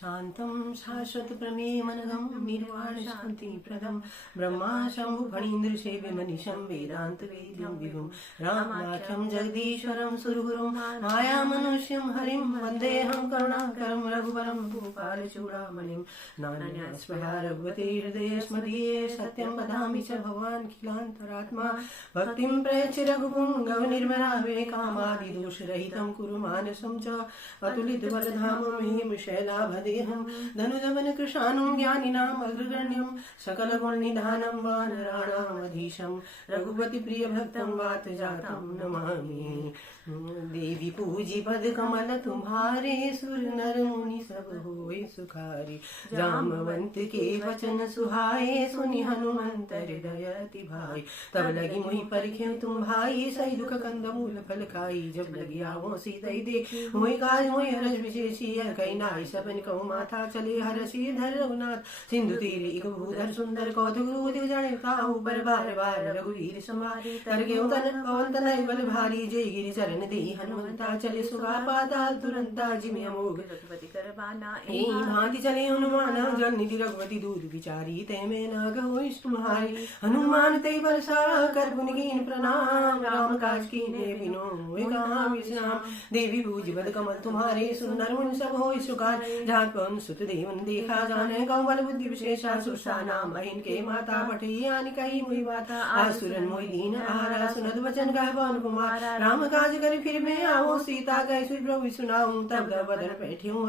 शांतं शाश्वत प्रमेयमनघं निर्वाण शांति प्रदं ब्रह्मा शंभु फणीन्द्र सेव्यमनिशं वेदांत वेद्यं विभुं रामाख्यं जगदीश्वरं सुरगुरुं माया मनुष्यं हरिं वन्देऽहं करुणाकरं रघुवरं भूपालचूडामणिं नान्यस्पृहा रघुवते हृदये स्मदीये सत्यं वदामि च भवान् किलान्तरात्मा भक्तिं प्रयच्छ रघुपुङ्गव निर्मरावे कामादिदोषरहितं कुरु मानसं च अतुलितबलधामं शैलाभदेहं धनुजवन कृशानं ज्ञानिनाम् अग्रगण्यं सकलगुणनिधानं वानराणामधीशं रघुपति प्रियभक्तं वातजातं नमामि। देवी पूजी पद कमल तुम्हारे सुर नर मुनि सब होए सुखारे जामवंत के वचन सुहाए सुनि हनुमंत हृदय अति भाई तब लगी मुहि परखे तुम भाई सही दुख कंद मूल फल खाई जब लगी आवो सीतई देखी हुई काज हुई हरष विशेषी कई नाई सपन कहु माथा चले हरषि धर रघुनाथ सिंधु तीर इक भूधर सुंदर कौतुक रूप जने काहू पर बार बार रघुवीर समारी तर के उतन पवन तनय बल भारी जय गिरि चरण दे हनुमंता चले सुगा पाताल तुरंता जिमि अमोघ रघुपति कर बाना ए भांति चले हनुमान जल निधि रघुपति दूध विचारी ते में नाग होई तुम्हारी हनुमान ते बरसा कर पुनि कीन प्रणाम राम काज कीने बिनो होए कहां विश्राम देवी पूज बद कमल तुम्हारे सुंदर मुनि सब होई सुकार जहाँ पवन सुत देवन देखा जाने गौ बल बुद्धि विशेषा सुरसा नाम बहिन के माता पठई आनि कही मुहि बाता आसुरन मोहि दीन आहारा सुनद वचन गाय पवन कुमार राम काज कर फिर मैं आओ सीता गई सुई प्रभु सुनाऊं तब बदन बैठी हूँ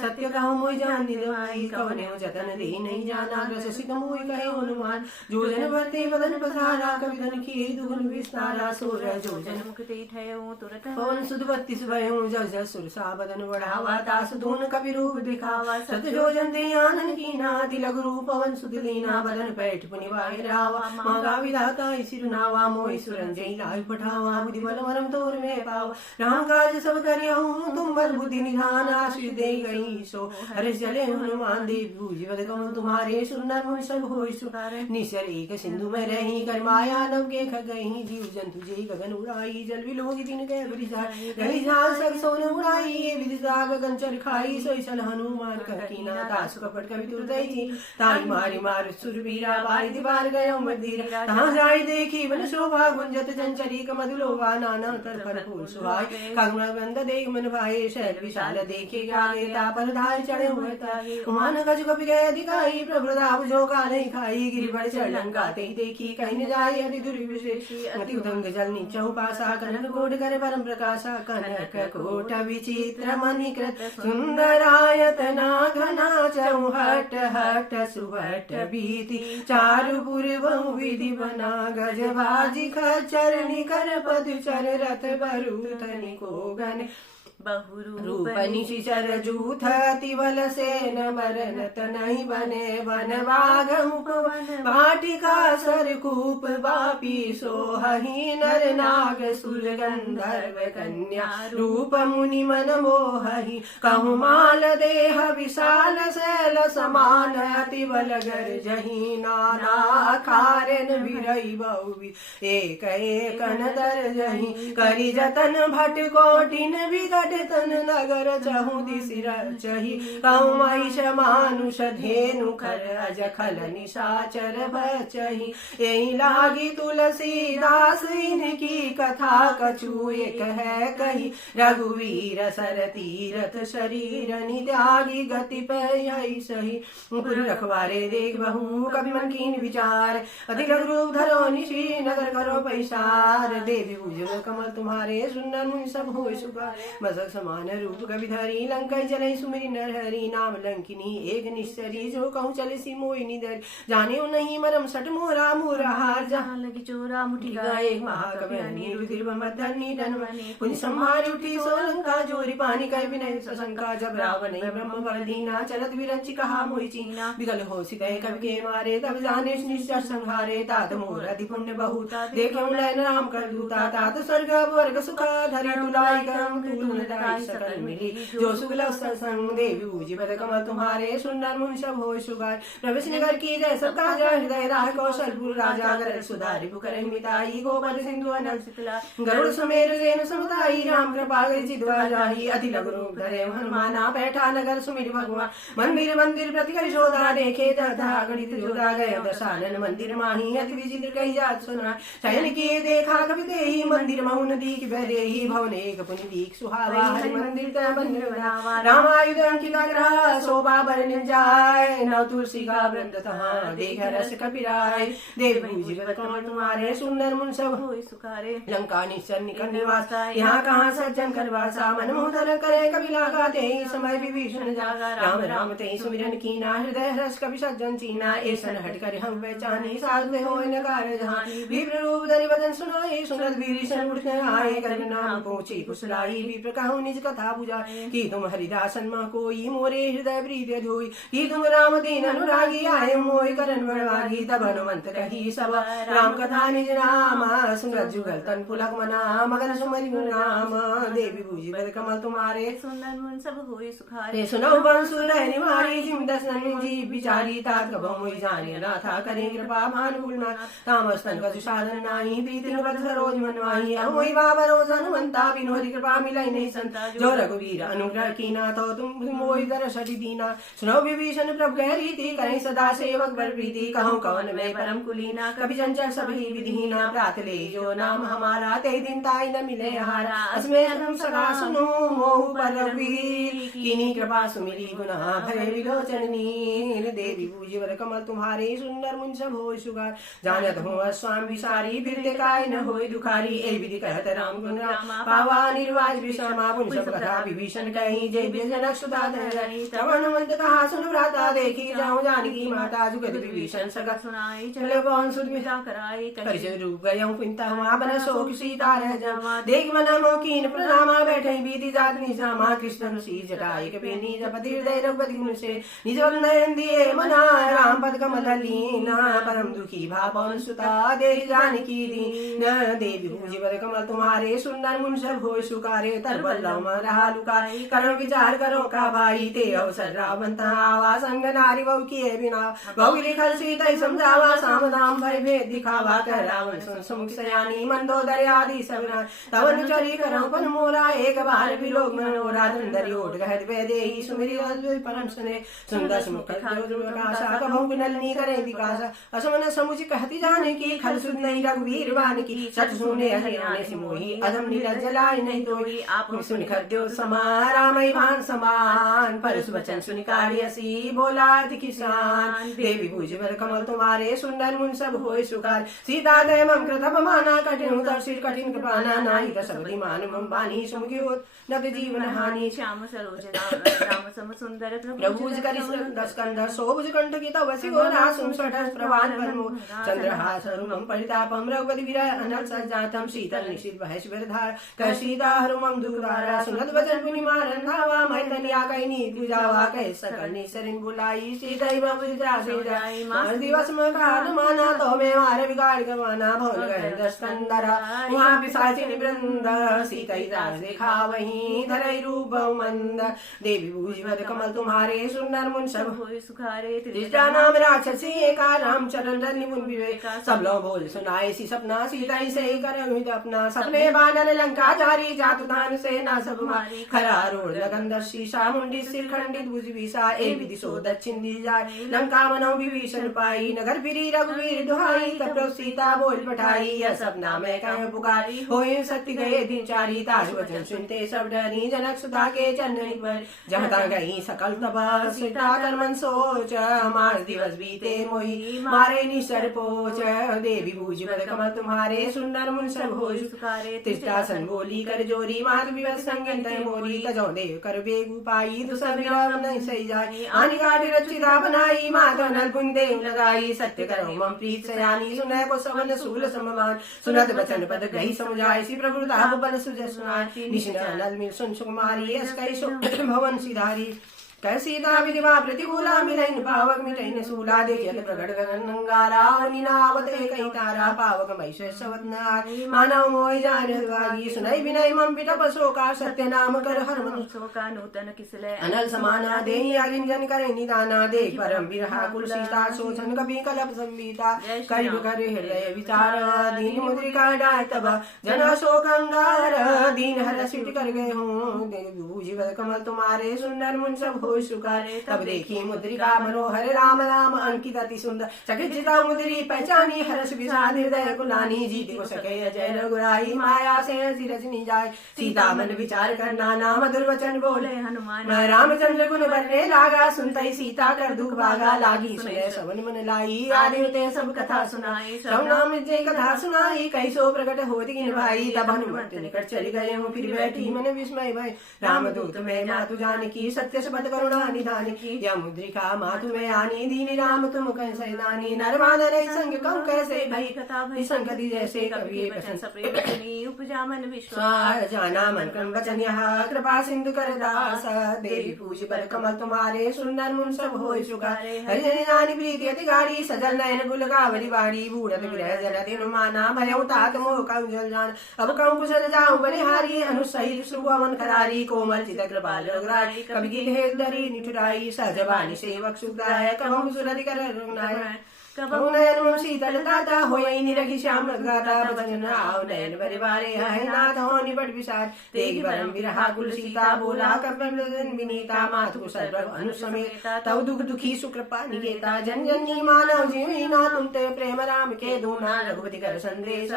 सत्य कहूँ मोहि जान निदवाई कवने जतन दे नहीं जाना ग्रस सित मोहि कहे हनुमान जो जन भरते बदन पसारा कविधन की दुगुन विस्तारा सोर जो जन मुख ते ठयो तुरत पवन सुध 32 भयऊं जस जस सुरसा बदन बढ़ावा तास धून कवि रूप दिखावा सत जो जन दे आनन की नाति लघु रूप पवन सुध लीना बदन बैठ पुनि वाहि रावा मांगा विधाता सिरुनावा मोहि सुरंजय लाय पठावा बुद्धि बल मरम तोर में पावा राम काज सब करियहूँ तुम बल बुद्धि निधान आशीष दे गई सो हर्ष जले हनुमान देव पूज बद कमल तुम्हारे सुनर मुनि सब होई सुखारे निश्चर एक सिंधु में रही कर माया नव के खगई जीव जंतु जय गगन उड़ाई जल विलोक दिन गए बरिसाई गई झाल सग सोन उड़ाई विदिशा गगन चर खाई सोई सल हनुमान कह कीना दास कपट कवि तुरतई जी ताई मारी मार सुरवीरा बारी दीवार गयो मदीरा तहां जाई देखी बन शोभा गुंजत चंचरी कमदुलोवा नाना तर फल फूल सुहाय कागमंद देख मन भाए शैल विशाल देखे गाले तापर धाय चढ़े हुए तागे उमान गज कपि गए दिखाई प्रभुदाव जो काले खाई गिरि बड़ चढ़ लंका ते देखी कहीं न जाय अति दुर्विशेषी अति उदंग जल नीचौ पासा कनक कोट कर परम प्रकाशा कनक कोट विचित्र मणिकृत सुंदरायतना घना चौहट हट सुहट बीति चारु पूर्व विधि बना गज भाजी खचर निकर पद चर रथ बरूथनि को गन बहुरूप निशिचर जूथ तिवल सेन बरनत नहीं बने वन बाघ उपवन वाटिका सरकूप बापी सोहहि नर नाग सुर गंधर्व कन्या रूप मुनि मन मोहहि कहु माल देह विशाल शैल समान तिवल गर जही नाना खारन बिरई बहुवी एक एक नदर जही करी जतन भट कोटिन विगट तन नगर चहु दिसिर चही कहु महिष मानुष धेनु खर अज खल निशाचर बचही एहि लागी तुलसीदास इनकी कथा कछु एक है कही रघुवीर सर तीरथ शरीर नित्यागी गति पई सही पुर रखवारे देख बहु कवि मन कीन विचार अधिक रूप धरो निशी नगर करो पैसार देवी उज्जवल कमल तुम्हारे सुंदर मुनि सब होय सुखारे समान रूप कविधारी लंका चले सुमिरि नरहरि नाम लंकिनी एक निश्चरी जो कहूँ चले सी मोहिनी दर जाने नहीं मरम सट मोरा मोरा हार जहाँ लगी चोरा मुठी गाय महाकवि रुधिर मर्दनी धनवने पुनि संहार उठी सो लंका जोरी पानी कह विनय सशंका जब रावण ब्रह्म बलदीना चलत विरंचि कहा मोहि चीना विकल हो सिकह कवि के मारे तब जाने निश्चर संहारे तात मोर अति पुण्य बहुता देखो नयन राम कर दूता तात स्वर्ग वर्ग सुखा धरि तुलाई करम तुलन लगाई सकल मिली जो सुगलव सत्संग देवी पूजी पद कमल तुम्हारे सुंदर मुन सब हो सुगार प्रवेश नगर की जय सबका जय हृदय राह कौशलपुर राजा कर सुधारी पुकर मिताई गोपद सिंधु अनल शीतला गरुड़ समेर रेणु समुदाई राम कृपा जिद्वा जाही अति लघु रूप धरे हनुमाना बैठा नगर सुमिर भगवान मंदिर मंदिर प्रति कर शोधा देखे तथा गणित जोधा गए दशानन मंदिर माही अति विचित्र कही जात सुना शयन किए देखा कवि देही मंदिर मौन दीक बहरे ही भवन एक पुनि दीक सुहावा हरि मंदिर तय मंदिर बनावा रामायुध अंकिता ग्रह शोभा बरन जाय नव तुलसी का वृंद तहाँ देख रस कपिराय देव पूजी पद कमल तुम्हारे सुंदर मुन सब होय सुखारे लंका निश्चर निकट निवास यहाँ कहाँ सज्जन करवासा मन मोहन करे कवि लागा ते समय विभीषण जागा राम राम ते सुमिरन कीना हृदय हर्ष कवि सज्जन चीना ऐसन हट कर हम पहचानी साधु हो नकार जहाँ विप्र रूप धरि वदन सुनाए सुनत विभीषण उठ आए कर नाम पहुँची कुशलाई विप्र कहु निज कथा बुझाए कि तुम हरिदासन माँ कोई मोरे हृदय प्रीत धोई कि तुम राम दीन अनुरागी आए मोय करन बड़वागी तब हनुमंत कही सब राम कथा निज नाम सुनत जुगल तन पुलक मना मगन सुमरि नाम देवी पूजी पद कमल तुम्हारे सुंदर मन सब होय सुखारे सुनो बंसुर निवारी जिम दसन जी बिचारी तात कबो मोहि जाने नाथा करे कृपा भानुकुल ना तामस तन कछु साधन नाही प्रीति बद सरोज मनवाही मोहि बाबा रोज हनुमंता विनोदी कृपा मिलाई नहीं संता जो रघुवीर अनुग्रह कीना तो तुम मोहि दर्श दीना सुनो विभीषण प्रभु कह रीति कहीं सदा सेवक बर प्रीति कहूँ कवन में परम कुलीना कभी चंचल सभी विधिहीना प्रात ले जो नाम हमारा ते दिन ताई न मिले हारा असमे हम सगा सुनो मोह पर रघुवीर कीनी कृपा सुमिरी गुना भय विलोचन नीर देवी पूजी वर कमल तुम्हारे सुंदर मुन सब होय सुगार जानत हो स्वामी विसारी फिर काय न होय दुखारी ए विधि कहत राम गुण पावा निर्वाज विषमा पुन सब कथा विभीषण कही जय जनक सुधा धरि तब हनुमंत कहा सुन भ्राता देखी जाऊं जानकी माता जुगत विभीषण सगा सुनाई चले पवन सुत मिता कराई कहि रूप गयऊं कुंता हुआ बन शोक सीता रह जावा देख मना मोकीन प्रणामा बैठे बीती जात निजामा कृष्ण सी जटाई के बेनी जपति हृदय रघुपति मुनि से निज नयन दिए मना राम पद कमल लीना परम दुखी भा पवन सुता दे जानकी दीन देवी पूजी पद कमल तुम्हारे सुंदर मुन सब होय सुकारे तरबल रहा लुकाई करो विचार करो का भाई ते अवसर रावण आवा संग नारी बहु किए बिना बहु लिखल सीता समझावा साम दाम भय भेद दिखावा कर रावण सुन सुमुख सयानी मंदोदर आदि सबना तवन चरी करम पन मोरा एक बार भी लोग मनोरा धंधरी ओट गहत वेदे ही सुमिरी परम सुने सुंदर सुमुख कासा कभौ नलनी करे विकासा असमन समुच कहती जाने की खल सुध नहीं रघुवीर वान की सच सुने हरियाणे सिमोही अधम नीरज जलाय नहीं तोही आप सुन खद्यो समारामय भान समान परस वचन सुनिकारी असी बोला किसान देवी पूजी वर कमल तुम्हारे सुंदर मुन सब होय सुखार सीता दय मम कृतप माना कठिन उतर सिर कठिन कृपाना नाई सबरी मान मम बानी सुमुखी होत नद जीवन हानि श्याम सरोज राम सम सुंदर प्रभुज करि दस्कंदर सोभुज कंठ की तव सिगोरा सुमसठ प्रवान वनमो चंद्रहास रुमम परितापम रघुपति विरह अनल सज्जातम शीतल निशित भयस विरधार कह सीता हरुमम दुखदारा सुनत वचन पुनि मारन धावा मैतनिया कहि नीत बुझावा कह सकल निसरिन बुलाई सीता बुझा से जाई मास दिवस में काल माना तो मैं मारे बिगाड़ गवाना भवन गए दस्कंदरा वहाँ पिशाचिन वृंद सीता दास देखा वहीं धरई रूप मंद देवी पूजी पद कमल तुम्हारे सुंदर मुन सब होय सुखारे त्रिजा नाम राक्षसी एका राम चरण धनि मुन विवेका सब लो बोल सुनाए सी सपना सीता से कर अपना सपने बानर लंका जारी जात दान से ना सब मारी खरा रोड लगन शीशा मुंडी सिर खंडित भुज विषा ए विधि सो दक्षिण दी जाए लंका मनो विभीषण पाई नगर फिरी रघुवीर दुहाई तब सीता बोल पठाई यह सपना में कह पुकारी होए सत्य गए दिन चारी ताज वचन सुनते सब डरी जनक सुधा के चंदनी पर जहाँ गई सकल तपा सीता कर मन सोच मास दिवस बीते मोही मारे निसर पोच देवी पूजी पद कमल तुम्हारे सुंदर मुन सब होय सुखारे तिष्टासन बोली कर जोरी मात विवत संगन तय मोरी तजो देव कर बेगु पाई दुसर विराम नहीं सही जाई आनी काटी रचिता बनाई माता नल पुन देव लगाई सत्य करो मम प्रीत सयानी सुनय को सवन सूल सममान सुनत वचन पद गही समुझाई सी प्रभु ताप बल सुजय सुनाई निशिन नल मिल सुन सुकुमारी अस कई भवन सिधारी कह सीता विधिवा प्रतिकूला मिलैन पावक मिटैन सूला देखियत प्रगट गगन अंगारा निनावत कहीं तारा पावक मैसे सवत नारी मानव मोय जान वागी सुनई विनय मम पिटप शोका सत्य नाम कर हर मनु शोका नूतन किसले अनल समाना देहि आगिन जन करे निदाना देख परम विरहा कुल सीता सोचन कभी कलप संबीता करीब कर हृदय विचार दीन मुद्रिका डाय तब जन शोक अंगार दीन हर सिट कर गए हूँ बूझ कमल तुम्हारे सुंदर मुन सब हो सुकारे तब देखी मुद्रिका मनोहर राम राम अंकित अति सुंदर चकित मुद्री पहचानी हर्ष विषाद हृदय कुलानी जीत को सके अजय रघुराई माया से रजनी जाय सीता मन विचार करना नाम दुर्वचन बोले हनुमान रामचंद्र गुण बनने लागा सुनते सीता कर दुख भागा लागी सुने सवन मन लाई आदिते सब कथा सुनाई श्रवणाम जय कथा सुनाई कैसो प्रकट होती भाई तब हनुमत निकट चली गए हूँ फिर बैठी मन विस्मय भय रामदूत में मातु जानकी सत्य सबत करुणा निधान की या मुद्रिका मातु में आनी दीनी राम तुम कैसे दानी नरमादन संग कम कैसे भई कथा भई संगति जैसे कवि बचन सप्रेम सुनी उपजा मन विश्वास जाना मन क्रम वचन यहाँ कृपा सिंधु कर दास देवी पूज पर कमल तुम्हारे सुंदर मुन सब हो सुखारे हरिजन जानी प्रीति अति गाड़ी सजल नयन गुलगावरी बाड़ी बूढ़त विरह जल दिन माना भयउ तात मोह कौ जल जान अब कौ कुशल जाऊं बलिहारी अनुसहित सुगमन करारी कोमल चित कृपाल रघुराई कवि की हेदरी निठुराई सहजवानी सेवक सुखदाय कबहु सुरति कर रघुनाय कबहु नयन शीतल दाता होय निरखि श्याम गाता बचन आव नयन परिवारे है नाथ हो निबट विसार तेग परम विरहा कुल सीता बोला कपिल विनीता मातु सर्व अनुसमेता तव दुख दुखी सुकृपा निकेता जन जननी मानव जीविना तुम ते प्रेम राम के दूना रघुपति कर संदेश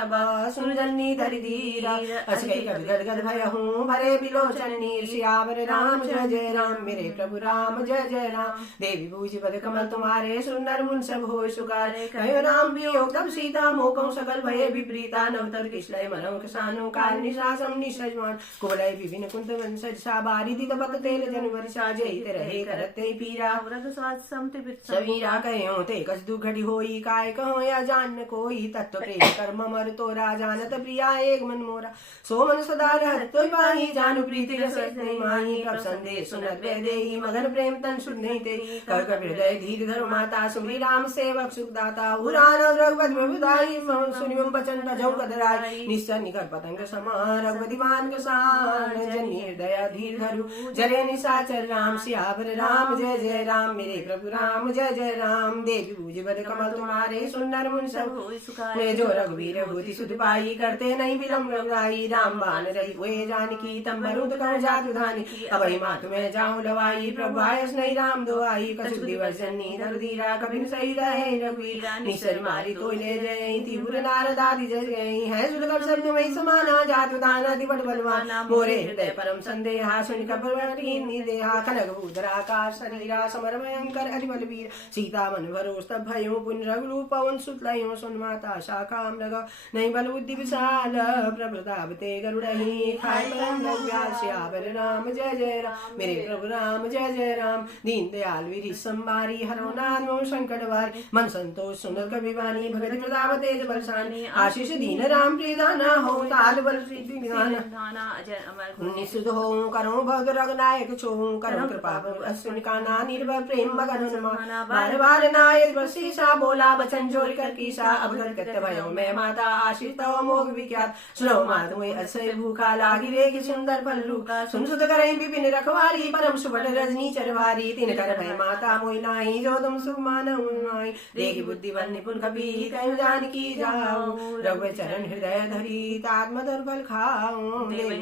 सुन जननी धरि धीरा अस गई कवि गद गद भय हूँ भरे बिलोचन नीर सियावर राम जय जय राम मेरे प्रभु राम जय जय राम देवी पूज पद कमल तुम्हारे सुंदर मुन सब हो कहो राम वियोग तब सीता मोकौ सकल भये विपरीता नवतर किसलय मनौ किसानो काल निशासम निसजमान कुवलय विभिन्न कुंत वंशज सा बारिधि तबक तेल जन वर्षा जयित रहे करते पीरा रघु स्वाद समति सवीरा कहो ते कस दुघड़ी होई काय कहो या जान कोई तत्व प्रेम कर्म मर तोरा जानत प्रिया एक मन मोरा सो मन सदा रहत तो पाही जानु प्रीति रस नहीं माही कब संदेश सुनत देहि मगन प्रेम तन सुन नहीं ते कर कपिल हृदय धीर धर माता सुमी राम सेवक सुखदाता उरान रघुपति प्रभुदाई सुनिम बचन तजौ कदराई निश्चर निकर पतंग समान रघुपति मान कसान जनी हृदय धीर धरु जरे निशाचर राम सियावर राम जय जय राम मेरे प्रभु राम जय जय राम देवी पूज बद कमल तुम्हारे सुंदर मुन सब सुखारे जो रघुवीर होती सुध पाई करते नहीं विलम्ब रघुराई राम बान रही हुए जानकी तम मरुद कर जातु धानी अबई मातु में जाऊं लवाई प्रभु आयस नहीं राम दुआई कसु दिवस जन्नी धर धीरा कभी सही रहे रघुवीर निसर मारी तो ले जय त्रिपुर नारद आदि जय गई है सुलभ शब्द में समाना जातु दाना दिवट बलवाना मोरे हृदय परम संदेहा सुन कपि निदेहा खलग भूधराकार शरीरा समर भयंकर अरिबल वीर सीता मन भरोस तब भयो पुन रघु पवन सुतलयो सुन माता शाखाम लग नहीं बल बुद्धि विशाल प्रभुताप ते गरुड़हि खाय परम व्यास्यावर राम जय जय राम मेरे प्रभु राम जय जय राम दीन दयाल वीर संबारी हरो नाम संकट वारी मन संतोष सुंदर कवि वाणी भगति प्रताप तेज बलशानी आशीष दीन राम प्रियदाना हो ताल बल विधाना अजय अमर निसुध हो करो भग रघुनायक छो करो कृपा अश्विन काना निर्भय प्रेम मगन हनुमाना बार बार नायक बसीसा बोला बचन जोर कर कीसा अब गत भयो मैं माता आशित मोग विख्यात सुनो माधु में अक्षय भूखा लागी रे सुंदर फल रूखा सुन सुध करे विपिन रखवारी परम सुबह रजनी चरवारी तीन कर भय माता मोई नाही जो तुम सुख मानो देखी बुद्धिवन निपुण कभी कहीं जानकी जाओ रघु चरण हृदय धरी तात्म दुर्बल खाओ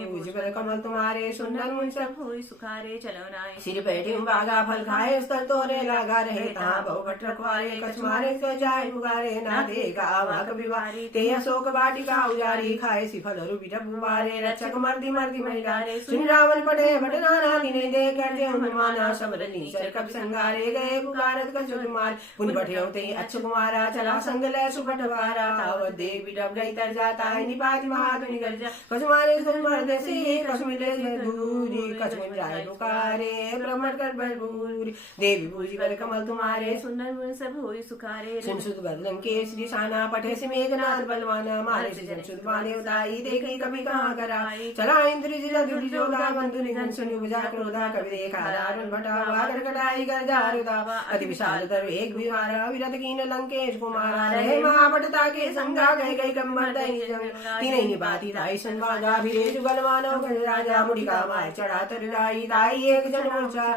पूज कमल तुम्हारे सुंदर मुन सब हुई सुखारे चलो नाई सिर बैठे बागा फल खाए स्तर तोरे लागा रहे ता बहु भट रखवारे कछमारे को जाए पुगारे ना देगा वाक बिवारी ते अशोक वाटिका उजारी खाए सिफल रु बिट बुमारे रक्षक मर्दी मर्दी महिलारे सुन रावण पड़े भट नाना निने दे कर जे हनुमाना सबरनी सर कब संगारे गए पुकारत कछु कुमार पुन बठियो ते अच्छ कुमारा चला संग ले सुपटवारा तावत देवी डब गई तर जाता है निपाति महाधुनि कर जा कसमारे मर्द से कसमिले दूरी कसमिल जाए पुकारे ब्रह्मण कर बलबूरी देवी पूजी कर कमल तुम्हारे सुंदर मुनि सब होई सुखारे सुन सुध बदलंग के श्री शाना पठे से मेघनाथ बलवाना मारे से जन सुध वाले उदाई देखी कभी कहाँ कराई चला इंद्र जिला दुर्ज जोधा बंधु निधन सुनि बुझा क्रोधा कवि देखा दारुण भटा वागर कटाई कर जारुदा अति विशाल तरु एक विहारा विरत कीन लंकेश कुमारा रहे महापटता के संगा गए गई कंबर दई तीन निपाति दाई संवादा भिरे जुगल मानव राजा मुड़ी का माय चढ़ा तर जाई दाई एक जन मूर्छा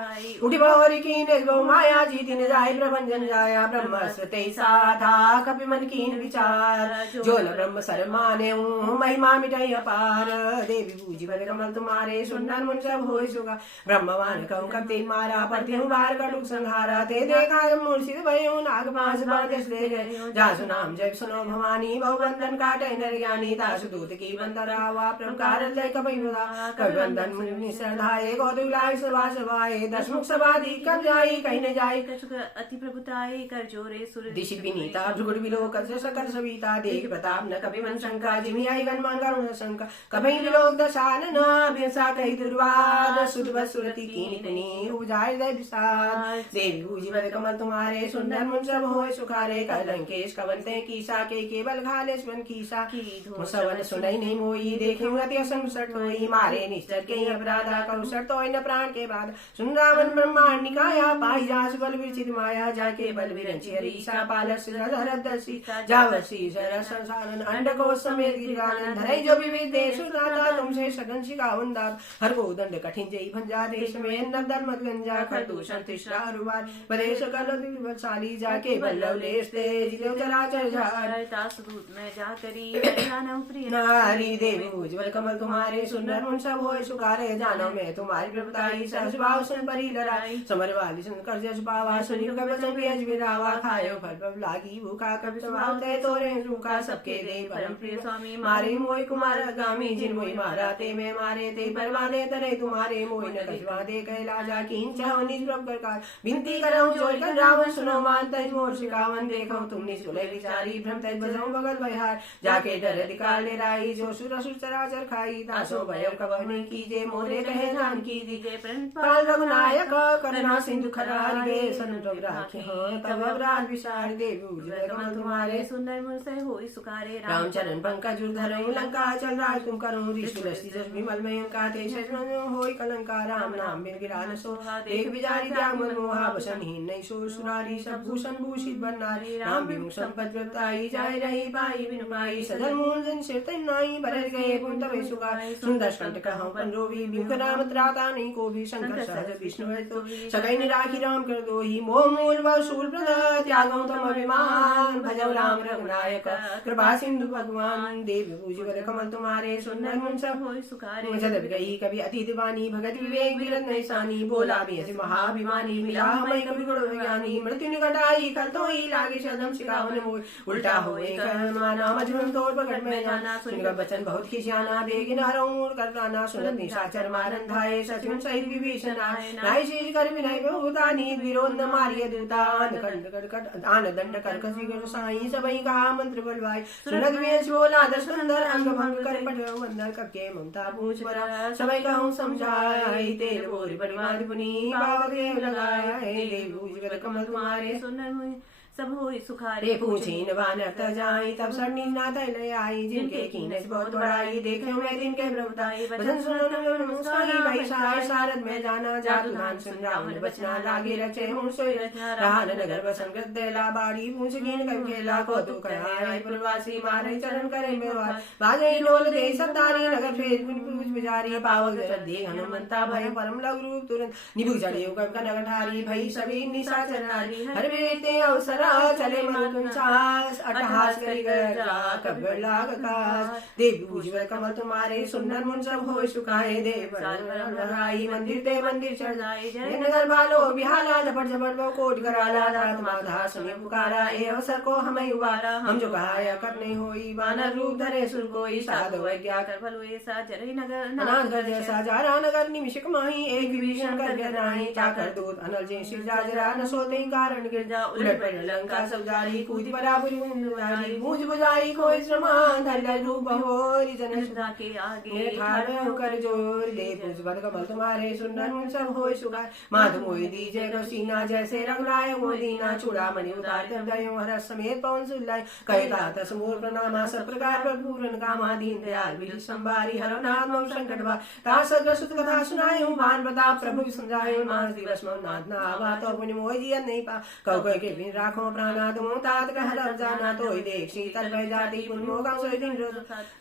उठी भौरी कीन माया जीति न जाय प्रभंजन जाया ब्रह्मस्त्र तैसा था कपि मन कीन विचार जो न ब्रह्म सर माने महिमा मिटाई अपार देवी पूजी बल कमल तुम्हारे सुंदर मुन सब होय सुगा ब्रह्मवान कहूँ कब ते मारा परते हूँ बार कटुक संहारा ते देखा मूर्छित भयो नाग पास बादेश ले गए जासु नाम जब सुनो भवानी बहुबंधन काटे नर ज्ञानी दासु दूत की बंदरावा प्रकार ले कपि मुदा कवि बंधन मुनि श्रद्धाए गौदुलाय सभा सभाए दशमुख सभाधि कब जाई कहीं न जाई अति प्रभुताई कर जोरे सुर दिशि विनीता भृगुड़ विलोक सकल सविता देख प्रताप न कभी मन शंका जिमि आई गणमान करुण शंका कभी विलोक दशानन अभिसा कही दुर्वाद सुध सुरति कीनि पुनि उपजाय दय विषाद देवी पूजी बल कमल तुम्हारे सुंदर मुन सब होय सुखारे कलंकेश कवंते कीसा के केवल घाले स्वन कीसा मुसवन सुनई नहीं मोई देखे अति असंसट होई मारे निश्चर के अपराधा करुसट तो न प्राण के बाद सुन रावण ब्रह्मांड निकाया पाई जास बल विचित माया जाके बल विरंची हरीसा पालस धरदसी जावसी जर संसारन अंडको समेत गिरगानन धरई जो विविध देश दाता तुमसे सगन शिकावन दात हर को दंड कठिन जई भंजा देश में नर धर्म गंजा खरदूषण तिश्रा रुवार बले सकल दिवसाली जाके बल्लव लेस ते जिलो चराचर झार दास दूत में जा करी हरियाणा प्रिय नारी देवी उज्जवल कमल तुम्हारे सुंदर मुन सब होय सुखारे जानो मैं तुम्हारी प्रभुताई सहस भाव सुन परी लड़ाई समर वाली सुन कर जस पावा सुनी कब वचन भेज विरावा खायो फल पब लागी भूखा कभी स्वभाव ते तोरे रूखा सबके दे परम प्रिय स्वामी मारे मोय कुमार गामी जिन मोय मारा ते मैं मारे ते परवादे तरे तुम्हारे मोय न कछवा दे कैला जा कीन चाहो निज प्रभ कर विनती करऊं जोर कर रावण सुनो मान तज मोर शिकावन देखो तुम निसुले विचारी भ्रम तज बजो बगल बहार जाके डर अधिकार ले राई जो सुर असुर चराचर खाई दासो भयो कबहने कीजे मोरे कहे जान की दीजे पाल रघुनायक करुणा सिंधु खरार वे संतोष राखे हो तब अपराध विशार देवी उज्जवल कमल तुम्हारे सुंदर मुन से होई सुखारे राम चरण पंकज धरऊं लंका चल राज तुम करूं ऋषि जस विमल में का ते होई कलंका राम नाम बिन गिरान सो देख विचारी त्याग मन मोहा बसन ही नहीं सो सुरारी सब भूषण भूषित बननारी राम विमुख संपत व्यक्ताई जाय रही पाई बिन पाई सजल मूल जन सिर तन नाई भरत गए पुंत वे सुगाई सुंदर कंठ कहूं पंडोवी बिमुख राम त्राता नहीं को भी शंकर सहज विष्णु है तो सगै राखी राम कर दो ही मोह मूल व शूल प्रद त्यागो तम अभिमान भजो राम रघुनायक कृपा सिंधु भगवान देव पूजिवर कमल तुम्हारे सुंदर मुन सब होई सुखारे जब गई कभी अति दीवानी भगत विवेक विरत नहीं सानी बोला भी ऐसे महाभिमानी मिला हमें कभी गुण ज्ञानी मृत्यु निकटाई कल तो ही लागे शदम शिकावन मोय उल्टा होए माना मजनून तोड़ पकड़ में जाना सुनकर बचन बहुत खिसियाना बेगिन हरऊं कर प्राना सुनत निशाचर मारन धाये सचुन सहित विभीषण आए नाई शीज कर विनय बहुतानी विरोध न मारिय दूतान कंड कट आन दंड कर कसी कर साई सबई कहा मंत्र बलवाई सुनत वेश बोला दशंदर अंग भंग कर पटो वंदर कके ममता पूछ परा सबई कहूं समझाई तेल बोरी परिवाद पुनी बाबा देव लगाया हे देव उज्जवल कमल तुम्हारे सुंदर मुनि सब होई सुखारे रे पूछीन वानर त जाई तब सरनी नाथ ले आई जिनके कीने बहुत बड़ाई देखे मैं दिन के प्रभुताई वचन सुनो मुस्काई भाई साय सारद में जाना जातु नान सुन रावण बचना लागे रचे हूं सोई रहान नगर बसन गद्देला बाड़ी पूछ कीन कर खेला को तो कराई प्रवासी मारे चरण करे मेवार बाजे ढोल दे सतारी नगर फेर पूछ बिजारी पावक दे हनुमंता भय परम लघु रूप तुरंत निभु चढ़े कब नगर ठारी भई सभी निशाचर नारी हर बेते अवसर चले मन सास अटहास करी कब्र लाग कास देवी उज्जवल कमल तुम्हारे सुंदर मुन सब होय सुखाए देव राई मंदिर ते मंदिर चढ़ जाए जय नगर बालो बिहाला झपट झपट वो कोट कराला रात माधा सुने पुकारा ए अवसर को हमें उबारा हम जो कहा कर नहीं होई बानर रूप धरे सुर कोई साधो वैज्ञा कर भलो ऐसा जरई नगर नाथ कर जैसा जारा नगर निमिषक माही एक विभीषण कर गनाही चाकर दूत अनल जय शिव जाजरा न सोते कारण गिर जा उलट पड़ लंका सब जारी कूदी बराबरी मुंडारी मूझ बुझाई कोई श्रमा धर रूप होरी जन सुधा के आगे मेरे ठाड़ कर जोर दे भुजबल कमल तुम्हारे सुंदर मुन सब होय सुगार माधु मोहि दीजे रसीना जैसे रंग लाए मोदीना चूड़ामणि उतार दयो हर समेत पवन सुल्लाय कहे तात समूर प्रणामा सब प्रकार पर पूरन कामा दीन दयाल विजय संभारी हर नाम संकट भा ता सद सुत कथा सुनायो मान बता प्रभु समझायो मास दिवस मौ नाथ ना आवा तो पुनि मोहि जियन नहीं पा कौ कोई के बिन राखो प्राणा तुम तात कह लब जाना तोय देख शीतल भय जाति पुनि मोगा सोय दिन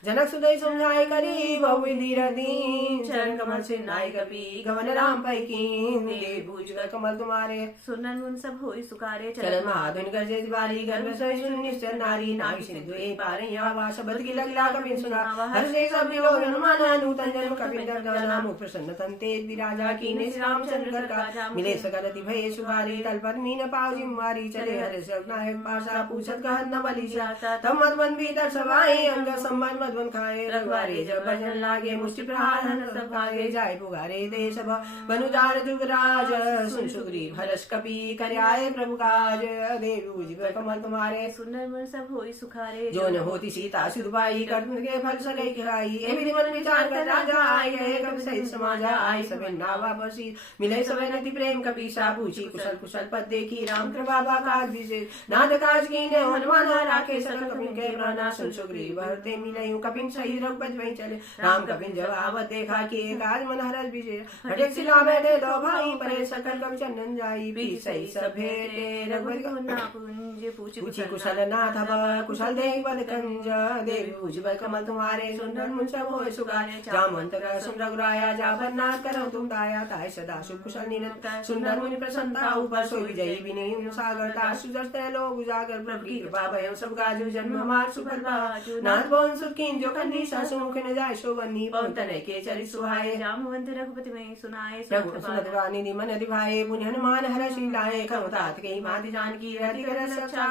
जनक सुदय समझाए करी बहु विधि दीन चरण कमल से नाय कपि गवन राम पै कीन दे भुज कमल तुम्हारे सुनन मुन सब होई सुकारे चलन महाधुन गर्जे दिवारी गर्भ सोई सुन निश्चर नारी नाग सिंधु ए पारे आवा शब्द की लगला कपिन सुना हर से सब लोग हनुमान नूतन जन्म कपिन दर्दाना मुख प्रसन्न तंते विराजा कीने श्री रामचंद्र कर का मिले सकल अति भय सुभारी तल पर मीन पाव जिम्मारी चले हरे सब नायक पासा पूछत कहत न बलि जाता तब मधुवन भीतर सवाए अंग संबंध मधुवन खाए रघुवारे जब भजन लागे मुष्टि प्रहार हन सब भागे जाय पुगारे देश बनुजार जुगराज सुन सुग्रीव हर्ष कपि करयाए प्रभु काज देव उजिब कमल तुम्हारे सुनन मुन सब होई सुखारे जो न होती सीता सुधबाई कर्म के फल सके खाई ए विधि मन विचार कर राजा आए गए कब सहित समाजा आए सबे नावा बसी मिले सबे नति प्रेम कपीसा पूछी कुशल कुशल पद देखी राम कृपा काज विशेष नाथ काज कीने हनुमान राखे सकल कपिन के प्राणा सुन सुग्रीव हरते मिले कपिन सही रघुपति वहीं चले राम कपिन जवाब देखा कि काज मन हरस विशेष हटे सिला बैठे दो भाई परे सकल कवि चंदन जाई भी सही सब भेटे रघुपति पुंज पूछी कुशल नाथ कुशल देव बद कंज देवी उज्जवल कमल तुम्हारे सुंदर मुन सब होय सुगारे जामवंत कर सुन रघुराया जाबर नाथ करो तुम दाया ताय सदा सुख कुशल निरंतर सुंदर मुनि प्रसन्नता ऊपर सो विजयी विनय सागर तासु जस्ते लोग उजागर प्रभु की कृपा भय सब गाजु जन्म हमार सुफल बाजु नाथ पवन सुखीन जो कंदी सासु मुख न जाय शोभनी पवन तनय के चरि सुहाए जामवंत रघुपति में सुनाए सुनत वाणी निमन दिभाए पुण्य हनुमान हर्ष लाए खमुतात के माति जानकी हरि कर सचा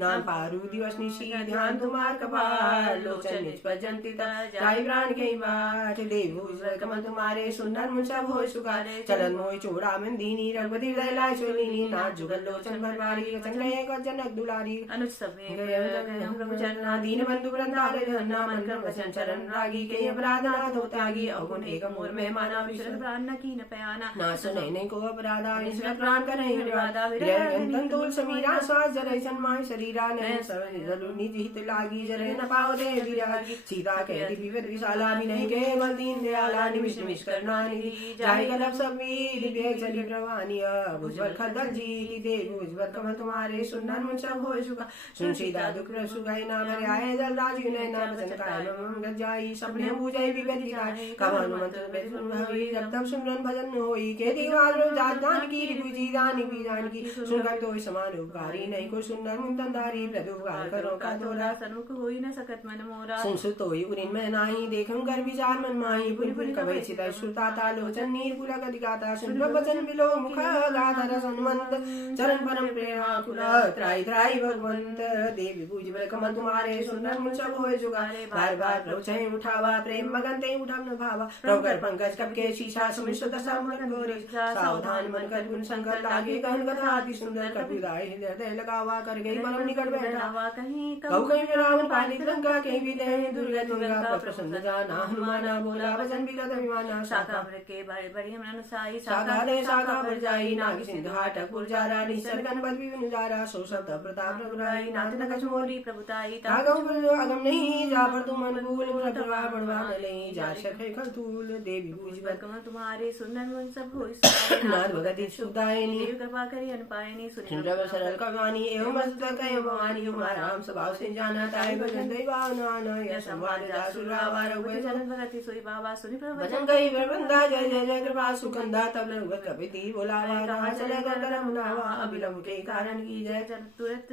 नाम पारु दिवस निशी ध्यान तुम्हार कपाल लोचन निज पर जंतिता जाय प्राण के बाट देव उज्जवल कमल तुम्हारे सुंदर मुन सब होय सुगारे चलन मोय चूड़ा मन दीनी रघुपति हृदय लाय सोलिनी नाथ जुगल लोचन भरवारी संग्रह कर जनक दुलारी अनुज सभे प्रभु चरना दीन बंधु वृंदारे धन्ना मन कर वचन चरण रागी के अपराध ना धो त्यागी अवगुण एक मोर में माना विश्र प्राण न कीन पयाना ना सुने नहीं को अपराधा विश्र प्राण कर नहीं विवादा विरह तंतुल समीरा श्वास जरय सन्माय शरीरा नयन सरल जलुनि हित लागी जरय न पाव दे विरागी सीता के दिव्य विशाला भी नहीं के बल दीन दयाला निमिष निमिष करना निधि जाय गलब सब वीर विवेक चली प्रवानिया उज्जवल खदल जी देव उज्जवल कमल तुम्हारे सुंदर मुन सब होय सुखा सुन सीता दुख सुगाई ना भरे आए जल राजी ने ना बचन काय गज जाई सपने पूजय विगति जाय कब हनुमंत बेद सुन भवी जब तब सुमरन भजन होई के दीवार जात जान की रिपुजी जानी भी जान की सुन कर तो समान उपकारी नहीं को सुंदर मुन तंदारी प्रदुगार करो का तोरा सन्मुख होई न सकत मन मोरा सुन सुतोई उरिन में नाही देखम कर विचार मन माही पुन पुन कवै चितै श्रुताता लोचन नीर पुलक दिगाता सुन वचन बिलो मुख गाथा रस हनुमंत चरण परम प्रेमा कुल त्राई त्राई भगवंत देवी उज्जवल कमल तुम्हारे सुंदर मुन सब होय जुगारे बार बार प्रभु चै उठावा प्रेम मगन ते उठम न भावा प्रभु कर पंकज कब के शीशा सुमिष्ट दशा मन गोरी सावधान मन कर गुण संकर लागे कहन कथा अति सुंदर कपिदाय हृदय लगावा कर गई परम निकट बैठा कहीं कौ कहीं रावण पालित लंका के भी दे दुर्गा दुर्गा पर प्रसन्न जाना हनुमाना बोला वचन बिगत अभिमाना शाखा के बड़े बड़े मन साई शाखा दे शाखा पर जाई नाग सिंधु हाटक जारा निसर्गन बल विभिन्न जारा सो शब्द प्रताप रघुराई नाथ न कछ मोरी प्रभुताई तागम अगम नहीं जा पर तुम अनुकूल प्रभुवा बढ़वा ले जा सखे खतूल देवी उज्जवल कमल तुम्हारे सुंदर मन सब होय सुखारे नाथ भगति सुदायिनी देव कृपा करी अनपायनी सुंदर सरल कवानी एवं मस्त कय भवानी उमा राम स्वभाव से जाना ताय भजन दैवाना यह संवाद दासुरावार हुए चरण भगति सोई बाबा सुनि प्रभु भजन कई प्रबंधा जय जय जय कृपा सुकंदा तब रघुवर कपिति बोलावा कहा चले कर करम मुनावा अविलंब के कारण की जय तुरंत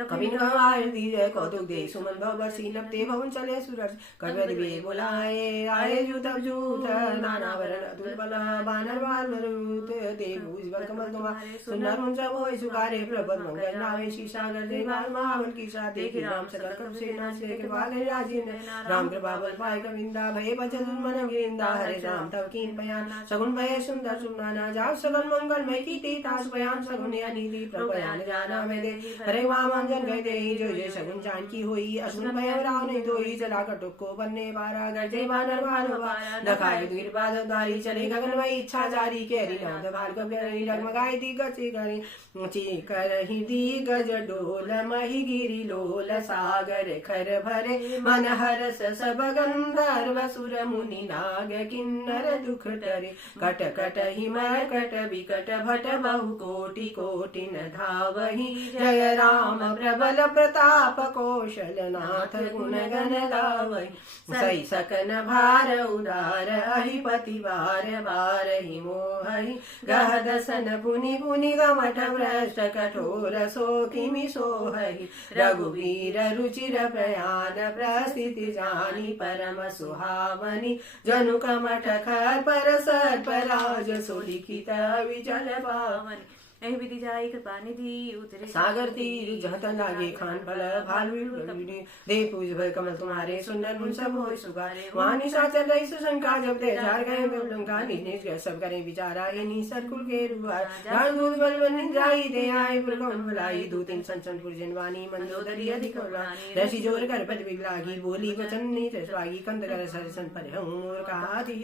कपिन गवाय दी जय कौतुक दे सुमन भव बरसी नपते भवन चले सूरज कबीर वे बोलाए आए जूत जूत नाना वरण अतुल बल बानर बाल मरुत देव उज्जवल कमल तुम्हारे सुंदर मुन सब होय सुखारे प्रबल मंगल नावे शीशागर देवाल महावन की सा देखे राम सकल कप सेना से कृपा ले राजिन राम कृपा बल पाए कविंदा भय बचन मन गिरिंदा हरे राम तब कीन बयान सगुन भय सुंदर सुनाना जा सगल मंगल में कीर्ति तास बयान सगुन अनिधि प्रभु ध्यान जाना मैं दे हरे वामन जन गए दे जो जय सगुन जानकी होई असुन भय राव नहीं धोई चला कटुक को बनने पारा गरजे बानर बानवा दखाए गिर बाजदारी चले गगन वही इच्छा जारी के हरि नाम दबाल कबरी डगमगाई दी गचे करी ची करहि दी गज डोल मही गिरी लोल सागर खर भरे मन हरस सब गंधर्व सुर मुनि नाग किन्नर दुख टरे कट कट ही मरकट विकट भट बहु कोटि कोटि न धावहि जय राम प्रबल प्रताप कौशल नाथ गुण गण गावहि सई सकन भार उदार अहिपति बार बार ही मोहि गह दसन पुनि पुनि गमठ भ्रष्ट कठोर सो किमि सोहहि रघुवीर रुचिर प्रयान प्रस्थिति जानी परम सुहावनी जनु कमठ खर पर सर्प राज सुलिखित विजल पावन ऐ विधि जाई कृपा निधि उतरे सागर तीर जहत लागे खान फल भालवी दे पूज भय कमल तुम्हारे सुंदर मुन सब होय सुगारे वाणी साचर रही सुशंका जब ते जार गए लंका निज सब करे विचारा ये नी सरकुल के रुआ जान दूध बल बन जाई दे आए पुरगम भलाई दो तीन संचन पुरजन वाणी मंदोदरी अधिक वाणी रसी जोर कर पद बिगलागी बोली वचन नी स्वागी कंद कर सरसन पर हमोर कहा थी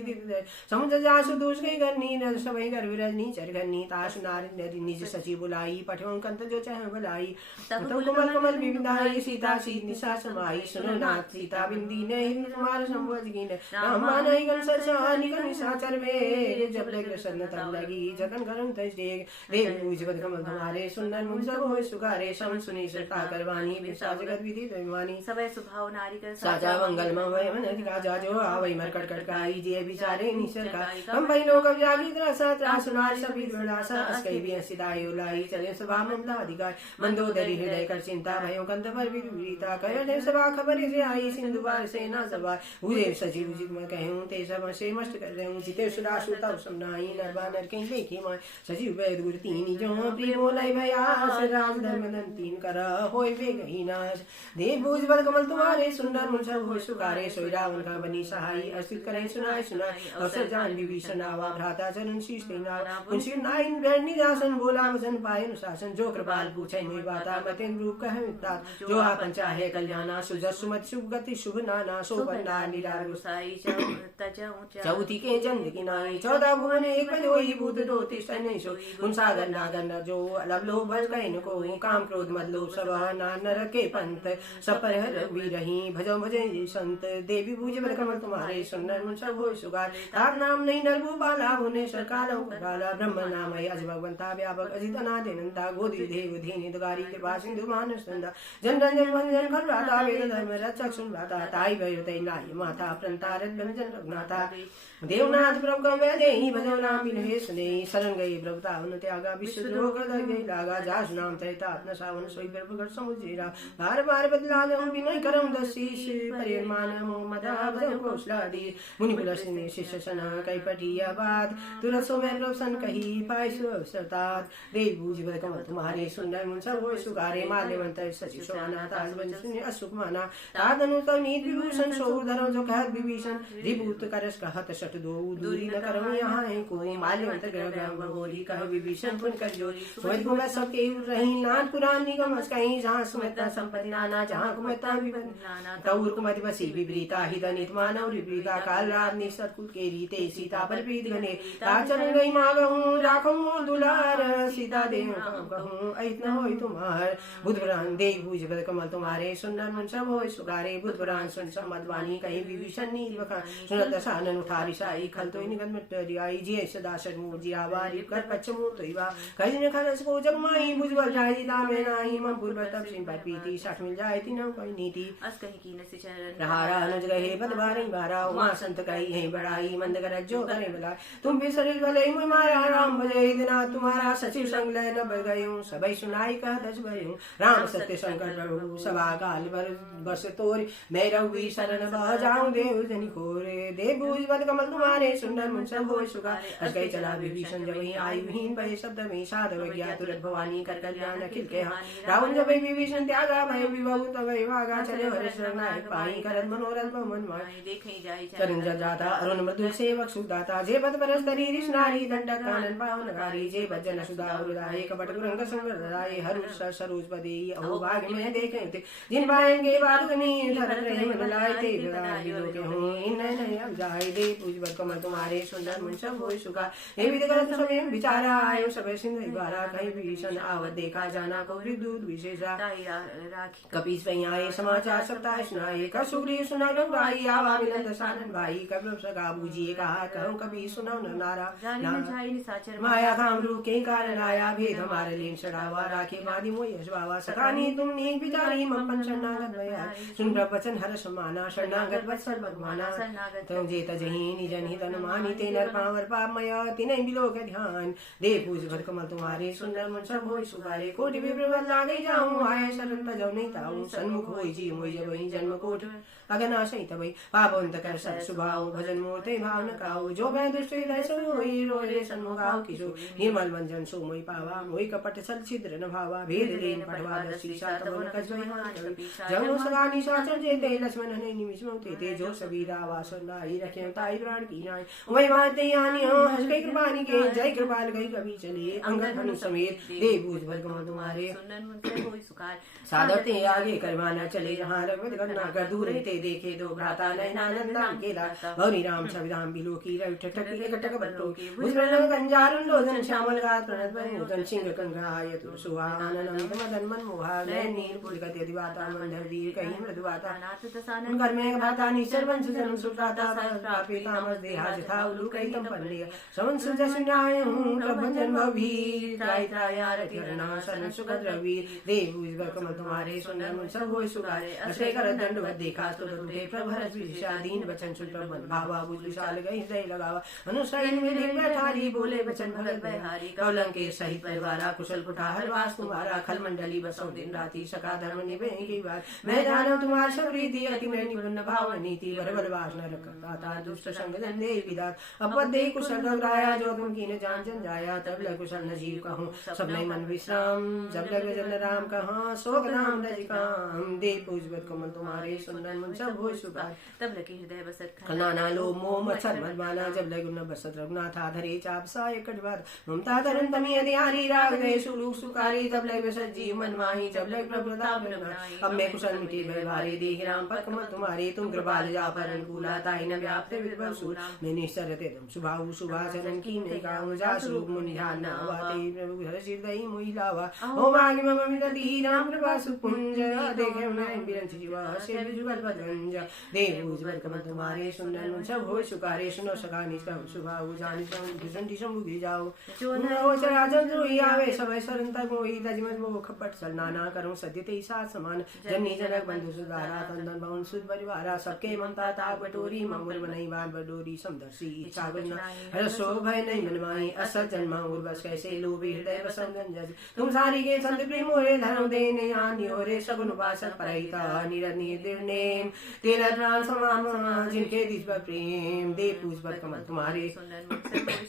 समुद्र जासु दोष गई करनी न सबई कर विरजनी चर करनी ताश नारी निज सची बुलाई पठों कंत जो चाहे बुलाई तब कमल कमल बिंदाई सीता सी निशा समाई सुनो नाथ सीता बिंदी ने तुम्हारे संबोध की ने रामा नहीं गन सरसा निकल निशाचर में जब ले कृष्ण तब लगी जगन गरम तज देख देव पूज बद कमल तुम्हारे सुंदर मुन सब होय सुगारे सम सुनी सता करवानी विसा जगत विधि दैवानी सबे स्वभाव नारी कर साजा मंगल मय मन अधिका जाजो आवई मर कटकट काई जे विचारे निसर का हम भाई लोग जागी त्रासा त्रासुनार सभी दुर्दासा अस्कै भी सिदायो लाई चले सभा मंदा अधिकार मंदोदरी हृदय कर चिंता भयो कंत पर विता कहे सभा खबर से आई सिंधु बार सेना सभा उजे सचिव उचित मैं कहूं ते सब से मस्त कर रहूं जिते सुदा सुता समनाई नरवा नर के देखी मैं सचिव वैद गुर तीन जो प्रिय बोलाई भयास राज धर्म दन तीन कर होय वे गई नाश देव भुज बल कमल तुम्हारे सुंदर मुन सब होय सुकारे सोई रावण का बनी सहाई असित करे सुनाई सुनाई अवसर जान विभीषण आवा भ्राता चरण शीश तेना उनसी नाइन बैठनी दासन बोला वचन पाए अनुशासन जो कृपाल पूछे मोहि बाता मतेन रूप कहे मिता जो आपन चाहे कल्याणा सुजस सुमति शुभ गति शुभ नाना सो बंदा निरार गुसाई चौथी के जन्म की नाई 14 भुवन एक बन होई भूत दो तिष्ठन नहीं सो उन सागर नागर न जो लब लोभ बस कहन को काम क्रोध मद लोभ सब नर के पंथ सपर रही भजो भजे संत देवी भुज बल कमल तुम्हारे सुंदर मुन सब होय सुगार तार नाम नहीं नरभु बाला भुवनेश्वर कालो काला ब्रह्म नाम है अज भगवंता व्यापक अजित अनादिनंता गोदी देव धीनि दुगारी कृपा सिंधु मानस नंदा जन रंजन भंजन खरवाता वेद धर्म रक्षक सुनवाता ताई भयो तै लाई माता प्रंतारत व्यंजन रघुनाथा देवनाथ प्रभु कम देहि भजो नाम बिनहे सुने शरण गई प्रभुता उन त्यागा विश्व द्रोह कर गई लागा जास नाम तैता आत्म सावन सोई प्रभु समुजीरा बार बार बदला हम बिनय करम दशीष परिमान मदा भजन कौशलादी मुनि पुलसिने शिष्य सना कई पटिया बात तुरसो में प्रभु कही पाई सुतात देव भुज बल कमल तुम्हारे सुंदर मुन सब होय सुगारे माल्यवंत सचिव सोना ताज बन सुनि अशुक माना तादनु तमीत विभूषण सोधर जो कहत विभीषण रिभूत करस कहत शत दो दूरी न करम यहाँ है को माल्यवंत ग्रह भगोरी कह विभीषण पुन कर जोरी सोई को मैं सबके रही नान पुराण निगम कहीं जहाँ सुमता संपत्ति नाना जहाँ कुमता विपन्ना तौर कुमति बसी विपरीता हितनित मानव विपरीता काल रात निसर कुल के रीते सीता पर प्रीत गने ताचरण गई मागहूँ राखूं मोर दुलार सीता देव कहूँ ऐतना होय तुम्हार बुधपुराण देव भुज बल कमल तुम्हारे सुंदर मन सब होय सुगारे बुधपुराण सुन सम्मतवाणी कहीं विभीषण नील बखान सुनत सानन उठारी साई खल तो निगत मिट आई जी सदा सदमूर जी आवारी कर पच्छमू तोइवा कहीं न खलस को जगमाई भुज बल जाई दामे नाही मन पूर्व तब सिंह पर पीती 60 मिल जाए तीनों कोई नीति अस कहीं की नसी चरण रहारा अनुज गए बदबारी बारा उमा संत कही है बड़ाई मंद कर जो करे भला तुम भी शरीर भले मुझ मारा राम भजे दिना तुम्हारा सचिव संग ले न बल गयूं सबई सुनाई कह दस भयूं राम सत्य शंकर प्रभु सभा काल बर बस तोरे मैं रघुवीर शरण बह जाऊं देव जनि कोरे देव भुज बल कमल तुम्हारे सुंदर मुन सब होय सुगारे अस गई चला विभीषण जब ही आयुहीन भय शब्द में साधव गया तुरंत भवानी कर कल्याण अखिल के रावण जब विभीषण त्यागा भय विभव तब भागा चले हरे शरण पाई करत मनोरथ मन माय देखे जाई चरण जाता अरुण मृदु सेवक सुदाता जे पद परस तरी नारी दंडक कानन पावन गारी जे भजन सुधा हृदय कपट रंग संगदाय हरुष सरोज पदे अहो भाग्य में देखे जिन पाएंगे बालकनी धरत रहे मन लाए ते विलोक हूँ इन नयन जाय दे पूज बर कमल तुम्हारे सुंदर मन सब होय सुखा हे विद करत समय विचारा आयो सब सिंधु द्वारा कहीं भीषण आवत देखा जाना कौरी दूध विशेषा कपीस वहीं आए समाचार सप्ताह सुनाए कर सुग्रीव सुना भाई आवा मिलन दसानन भाई कब सका बूझिए कहा कहूँ कभी सुनो न नारा माया धाम रूप के कारण आया भेद हमारे लीन चढ़ावा राखे मादी मोय बाबा सकानी तुम नीक बिचारी मपन शरणागत भया सुन प्रवचन हर समाना शरणागत वत्सल भगवाना तुम जेत जही निज निहित अनुमानी ते नर पावर पाप मया तिनै बिलोक ध्यान दे पूज भर कमल तुम्हारे सुंदर मन सब होय सुबारे कोटि विप्रवत लागे जाऊं आए शरण तजौ नहीं ताऊं सन्मुख होय जी मोय जब ही जन्म कोट अगनाशय तबै पापवंत कर सत सुभाव भजन मूर्ते भाव न काऊ जो मैं दुष्ट हृदय सो होई रोए सन्मुखाव किशो निर्मल मंजन सो मोय पावा मोय कपट सल छिद्र न भावा भेद लेन पटवा दसी सात वन कजोय मान जब सगानी शासन जे ते लक्ष्मण ने निमिष मोते ते जो सबीरा वास नाई रखे ताई प्राण की नाय वही बातें आनी हो हंस के कृपानी के जय कृपाल गई कभी चले अंगद धनु समेत दे बूझ भर कमल तुम्हारे सादरते आगे करवाना चले जहाँ रघुवत गणना कर दूर रहते देखे दो भ्राता नयनानंदान केला गौरी राम छविधाम बिलोकी रवि ठटकी एकटक बट्टो भुजबल कंजारुन लोचन श्यामल गात प्रणत नूतन सिंह कंगाय तुर सुहानन मदन मन मोहा नयन नील पुलकत दिवाता मंदर वीर कहीं मृदुवाता घर में भ्राता निसर वंश जन्म सुत्राता प्रापे तामस देहा जथा उलू कई तम पन्ने सवन सुजस नाय हूँ प्रभु जन्म वीर त्राय त्रायार तिरना सन सुखद रवीर देव भुजबल कमल तुम्हारे सुंदर मन सब होय सुगारे अश्रे कर दंडवत देखा तो तुझे प्रभरस विदिशा दीन वचन सुन प्रबंध भावा बुझ विशाल गई हृदय लगावा अनुसरण में दिन बैठारी बोले वचन भगत बहारी कौलंक के सहित परिवारा कुशल कुठार वास तुम्हारा खल मंडली बसो दिन राति सका धर्म निभे की बात मैं जानो तुम्हार सब रीति अति में निपुण भाव नीति वर वर वासना रखता दुष्ट संग दे विदात अपद दे कुशल घबराया जो तुम कीने जान जन जाया तब लग कुशल न जीव कहूँ सब नहीं मन विश्राम जब लग जन राम कहा शोक नाम दजिकाम दे पूजवत कमल तुम्हारे सुंदर मन सब होय सुभार तब लगे हृदय बसत खनाना लो मोह मच्छर मदमाना जब लगे न बसत रघुनाथ धरे चाप साय कटवाद ममता तरन तमी अधियारी राग दे सुलूक सुकारी तब लगे बसत जीव मन माही जब लगे प्रभुता बनाई अब मैं कुशल मिटे व्यवहारे देहि राम पर कमल तुम्हारे तुम कृपाल जा पर अनुकूला ताहि न व्याप्त विद्वल सूर मैं निश्चरते तुम सुभाव सुभाचरण की ने काहु जा स्वरूप मुनि ध्यान न आवाते प्रभु हर हृदय मोहि लावा ओम आगे मम मिलति राम कृपा सुपुंज देखे मैं बिरंच जीवा से जुगल पदंज देव उज्जवल कमल तुम्हारे सुंदर मन सब होय सुकारे सुनो सका निष्का सुभाव जानि भूषण शंभु जाओ जो चराचर जो ही आवे समय शरण तक मोहि दजमत मोह खपट सल नाना करूं सद्य ते साथ समान जन्नी जनक बंधु सुधारा तंदन भवन सुध परिवारा सबके ममता ताक बटोरी मंगल बनई बान बडोरी समदर्शी इच्छा गुण हर्षो भय नहीं मन माही असत जन्मा और बस कैसे लोभी हृदय बसंगन जज तुम सारी के संत प्रेम मोरे धर्म देने आनी होरे सगुन उपासक परहिता निरत निर्नेम तेरा प्राण समान जिनके दिस पर प्रेम दे पूज पर कमल तुम्हारे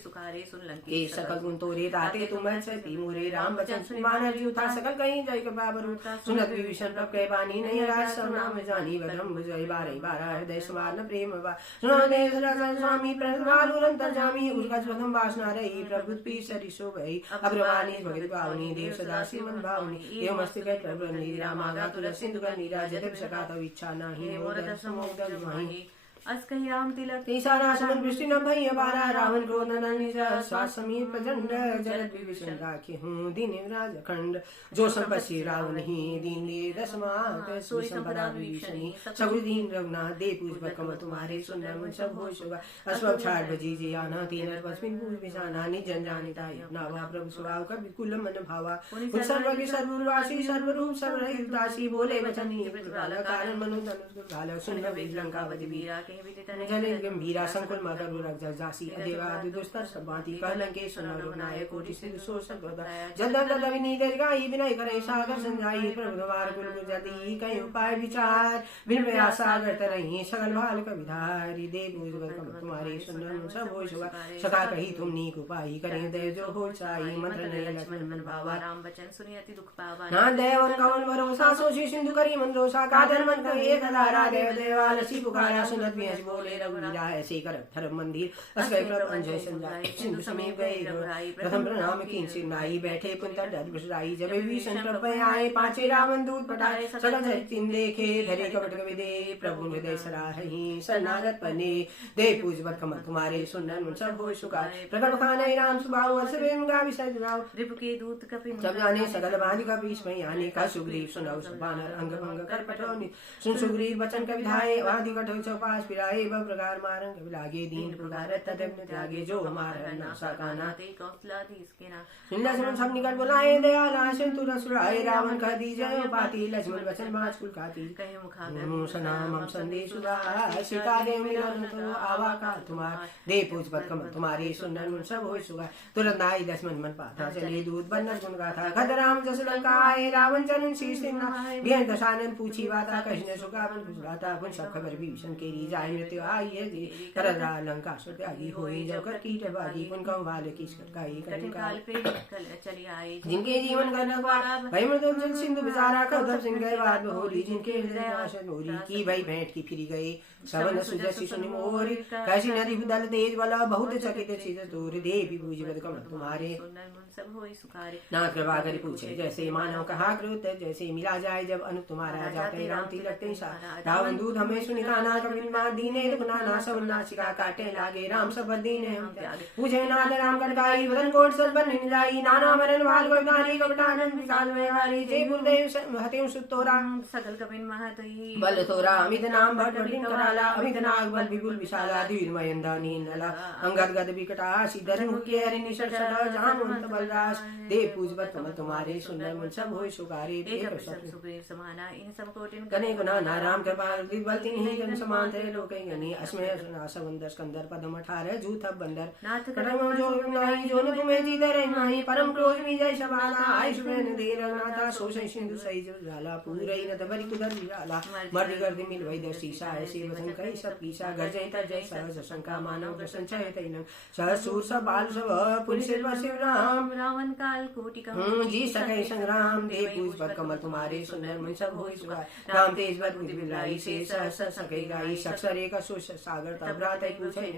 सुखारे सुन लंके के सकल गुण तोरे दाते तुम सती मोरे राम बचन सुन मानव जीवता सकल कहीं जय के बाबरू सुनत विभीषण प्रभ के बानी नहीं राज सब नाम जानी वरम जय बारह बारह हृदय समान प्रेम बा सुनो देश राजा स्वामी प्रभु अंतर जामी उसका स्वतम वासना रही प्रभु पी सरि शोभई अग्रवाणी भगत भावनी देव सदा श्रीमन भावनी एवं मस्त के प्रभु रामागा तुलसी सिंधु का नीराज जब सका तो इच्छा नहीं मोर दर्शन मोदन माही अस्कह्याम तिलक तेसारा समन वृष्टि न भई अपारा रावण क्रोध न निजा स्वास समीर प्रचंड जलद विभीषण राखे हूँ दीन राज अखंड जो संपत्ति रावण ही दीन ले दसमात सोई संपदा विभीषणी सगुर दीन रघुनाथ दे पूज पर कमल तुम्हारे सुंदर मन सब होय शोभा अस्वब छाड़ बजी जे आना तीन पश्चिम पूज बिसाना निज जन जानिताय नावा प्रभु स्वभाव का विकुल मन भावा सर्वज्ञ सर्ववासी सर्वरूप सर्वरहित दासी बोले वचन कारण मनु धनुष भाल सुन लंकावती वीरा जन गंभीरा संकुल मगर रख जासी अदेवा दुस्तर सबाती कहलंके सुनो नायक कोटि सिद्ध सो सर्वदा जल्द जल्द विनी दीर्घाई विनय करे सागर संजाई प्रभुद्वार कुल जति कई उपाय विचार बिन प्रयास सागर तरही सकल भाल कविधारी देव उज्जवल कमल तुम्हारे सुंदर सब होय शोभा सदा कही तुम नीक उपाय करे देव जो हो चाहि मंत्र नहीं लक्ष्मण मन भावा राम वचन सुनि अति दुख पावा ना देवन कवन भरोसा सोची सिंधु करी मंद्रोसा कादर मन कहे एक धारा देव देवालसी पुकारा सुनत भैंस बोले रघुवीरा ऐसे कर धर्म मंदिर असगय प्रभ अंजय संजाय सिंधु समीप गए रघुराई प्रथम प्रणाम कीन सिर नाई बैठे पुंतर डर बिसराई जब विभीषण प्रभ आए पांचे रावण दूत पटाए सकल जगतिन देखे धरे कपट कवि दे प्रभु हृदय सराहि शरणागत पने दे पूज बत कमल तुम्हारे सुनन मन सब होय सुखाए प्रकट खाने राम सुबाहु असुरेन गा विसर्ज जाओ रिपु के दूत कपिन जब जाने सकल बांधि का बीच में आने का सुग्रीव सुनौ सब बानर अंग भंग कर पठौनी सुन सुग्रीव वचन कवि धाये बांधि कठौ चौपास फिराए बब प्रकार मारन कवि लागे दीन पुकार तदम त्यागे जो हमारा नासा काना ते कौशलाधीश के नाम सुनला सुन सब निकट बुलाए दया राशन तुर सुराए रावण का दी जय पाती लक्ष्मण वचन माच कुल खाती कहे मुखागर मुसना मम संदेश सुधा सीता दे मिलन तो आवा का तुम्हार दे पूज पद कमल तुम्हारे सुनन मन सब होय सुगा तुरंत आई लक्ष्मण मन पाथा चले दूत बन्नर गुण गाथा खद राम जस लंका आए रावण चरण शीश तिमना बेन दशानन पूछी बाता कहिने सुगा बन गुजराता बन सब खबर विभीषण केरी जाय मृत्यु आई है जी कर लंका सो त्यागी होई जब कर कीट बागी कुन कम वाले किस कर गाई कठिन काल पे कल चली आई जिनके जीवन का रखवाला भय मृदुल जल सिंधु बिचारा कौतम सिंह गए बाद होली जिनके हृदय आशन होली की भई भेंट की फिरी गए सबन सुजसी सुनि मोरी कैसी नदी दल तेज बला बहुत चकित चित दूर देवी पूज बद कमल तुम्हारे सुनन मन सब होय सुखारे नाथ कृपा करि पूछे जैसे मानव कहा कृत जैसे मिला जाए जब अनु तुम्हारा जाते राम तिलक ते सा रावण दूध हमें सुनि काना कबिन मा दीने दुखना ना सब नासिका काटे लागे राम सब दीने हम त्यागे पूछे नाथ राम कटकाई वदन कोट सब बन जाई नाना मरन वाल गोदारी कपटानन विकाल में वाली जय गुरुदेव हते सुतोरा सकल कपिन महतई बल तोरा अमित नाम भट बलिन कराला अमित नाग बल विपुल विशाला धीरमयन दानी नला अंगद गद विकटा सिद्धर मुख्य हरि निशट जामवंत बलराज देव पूज बत कमल तुम्हारे सुंदर मन सब होय सुगारे एक सब सुग्रीव समाना इन सब कोटिन गने गुना नाराम कृपा बलती नहीं गन समान थे लोके गनी अस्मय सवंदर स्कंदर पदम 18 जूथ बंदर नाथ करम जो नाही जो न तुम्हें जीते रहे नाही परम क्रोध विजय सबाला आय सुबेन दे रघुनाथा सोशै सिंधु सही जो जाला पूरई न तबरी कुदर जाला मर्द गर्द मिल वै दशीसा ऐसे वचन कई सब कीसा गरजय तजय सहज शंका मानव संचय तैन सहज सूर सब बाल सब पुलिस शिव राम रावण काल कोटि का जी सकै संग्राम देव पूज पद कमल तुम्हारे सुंदर मन सब होय सुगा राम तेज बद बुझ बिलाई से सहस सकै गाई सक्षर एक सोष सागर तब रात पूछै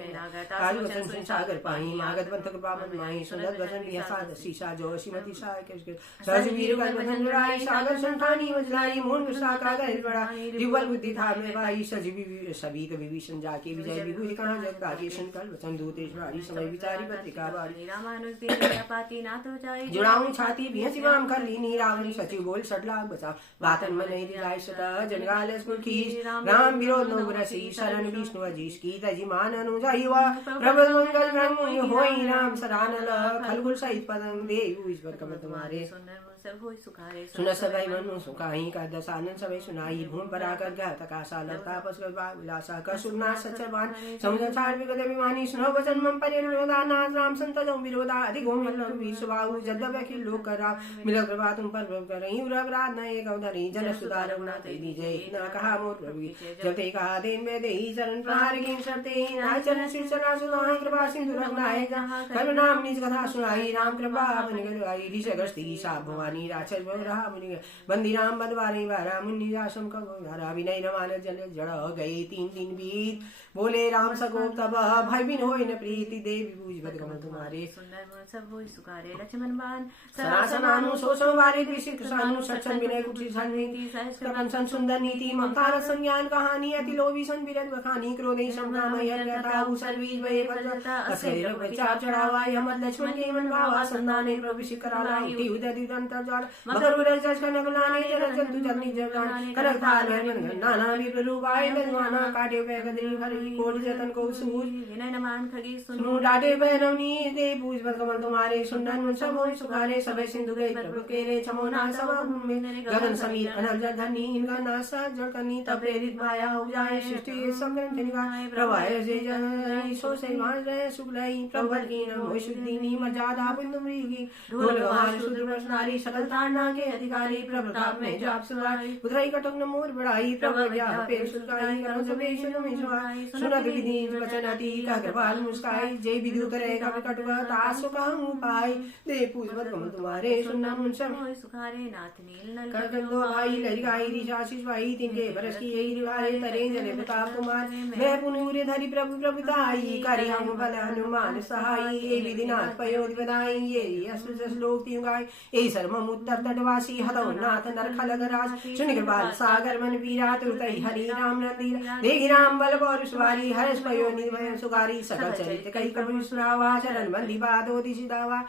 काल वचन सुन सागर पाई मागत बंतक पावन माई सुंदर वचन बिहसा सीसा जो श्रीमती सा के सहज वीर का वचन जुड़ाई सागर संठानी मजलाई मून विसा का गल बड़ा दिवल बुद्धि था में भाई सजीवी सभी के विभीषण जाके विजय विभूति कहां जग काके संकल्प वचन दूतेश्वरी समय विचारी पत्रिका वाली रामानुज दीन पाती नाथ जाई जुड़ाऊं छाती भी शिवाम कर लीनी रावण सचिव बोल सटलाग बचा बातन मन नहीं दिलाई सदा जनगाल स्कुल खीस राम विरोध नो रसी शरण विष्णु अजीश की तजी मान अनुजाईवा प्रबल मंगल ब्रह्म होई राम सरानल खलगुल सहित पदम देव ईश्वर कमल तुम्हारे सुंदर मन सब होय सुखारे सुन सबै मनु सुखाई का दसानन सबै सुनाई भूम पराकर गत का सालर तापस कर विलासा का सुना सचरवान समुद्र छाड़ विगत विमानी सुनो वचन मम परिरोधा नाथ राम संत जो विरोधा अधिक होम लघु सुबाहु जद्दव की लोक करा मिल कृपा तुम पर प्रभु करई उरवराध न एक अवधरी जन सुधार रघुनाथ दीजय न कहा मोर प्रभु जब ते कहा दिन में देहि चरण प्रहार की शर्ते नाय चरण सिर चला सुनाई कृपा सिंधु रघुनाय करुण नाम निज कथा सुनाई राम कृपा बन गई ऋष अगस्ती सा भवानी राक्षस रहा मुनि बंदी राम बदवारी वारा मुनि आश्रम का वारा विनय रमान जल जड़ गई 3 दिन बीत बोले राम सगोप तब भय बिन होय न प्रीति देवी पूज बद कमल तुम्हारे सुंदर मन सब होय सुखारे लक्ष्मण बाण सरासनानु सोसो वारे कृषि कृषानु सच्चन विनय कुटी सन्नीति सहस्र सन सुंदर नीति ममता रस संज्ञान कहानी अति लोभी सन विरत बखानी क्रोधे संग्राम यज्ञता उसर्वीज भय बलता असैर बचाव चढ़ावा यमत लक्ष्मण के मन भावा संदाने प्रभु शिकराला इति उदय दंत जाल मकर उदय जस कनक लाने जल जंतु जलनी जलान कनक ताल मन नाना विप्र रूपाय दजवाना काटे पे गदरी भरी कोट जतन को सूझ विनय नमान खड़ी सुनु डाटे बैरवनी दे पूज बद कमल तुम्हारे सुंदर मन सब होय सुखारे सबे सिंधु गए प्रभु के रे छमोना सब में गगन समीर अनल धनी इनका नासा जड़कनी तब प्रेरित भाया हो जाए सृष्टि संग्रह तिनका प्रवाह से जन सो से मान रहे सुखलाई प्रबल की न होय शुद्धि नी मर्यादा बिंदु मृगी ढोल गवान शुद्र नारी सकल तारना के अधिकारी प्रभुताप में जाप सुनाई उधराई कटक न मोर बढ़ाई प्रभु पे सुनाई करो सबे सुनो में सुनाई सुनत विधि वचन अति का कृपाल मुस्काई जय विधि उतरे का कटव तासु कहूँ पाई दे पूजवत कम तुम्हारे सुनना मुंसम होय सुखारे नाथ नील नल करकंदो भाई लहरिकाई दिशाशीष भाई तिनके बरस की यही रिवारे तरे जले प्रताप कुमार मैं पुनूरे धरि प्रभु प्रभुताई करि हम बल हनुमान सहाई ए विधिनाथ पयोधि बधाई ये अष्ट श्लोक तीन गाय ए सर्वम उत्तर तटवासी हतो नाथ नर खलग राज सुनि कृपाल सागर मन वीरा तुरतई हरि राम नंदीरा देहि राम बल पौर सुवारी हर्ष पयो निभय सुगारी सकल चरित कई कवि सुरावा चरण बंदी बादो दिशिदावा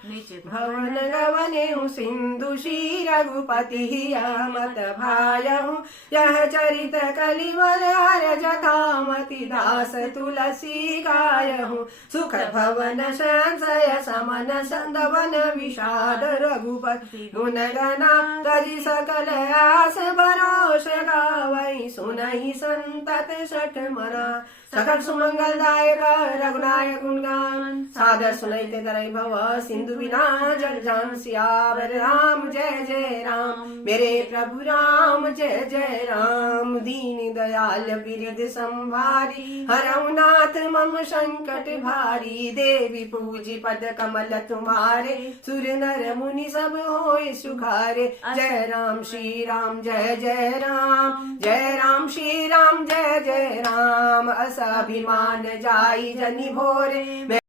भवन गवने सिंधु श्री रघुपति मत भायहु यह चरित कलिवल हर जटामति दास तुलसी गायहु सुख भवन संशय समन संदवन विषाद रघुपति गुण गना तजि सकल आस भरोस गावई सुनई संतत सठ मना सकल सुमंगल दायक रघुनायक गुणगान सादर सुनैते तरई भव सिंधु बिना जल जान सियावर राम जय जय राम मेरे प्रभु राम जय जय राम दीन दयाल बिरिद संभारी हरऊ नाथ मम संकट भारी देवी पूजी पद कमल तुम्हारे सुर नर मुनि सब होय सुखारे जय राम श्री राम जय जय राम जय राम श्री राम जय जय राम अस अभिमान जाई जनि भोरे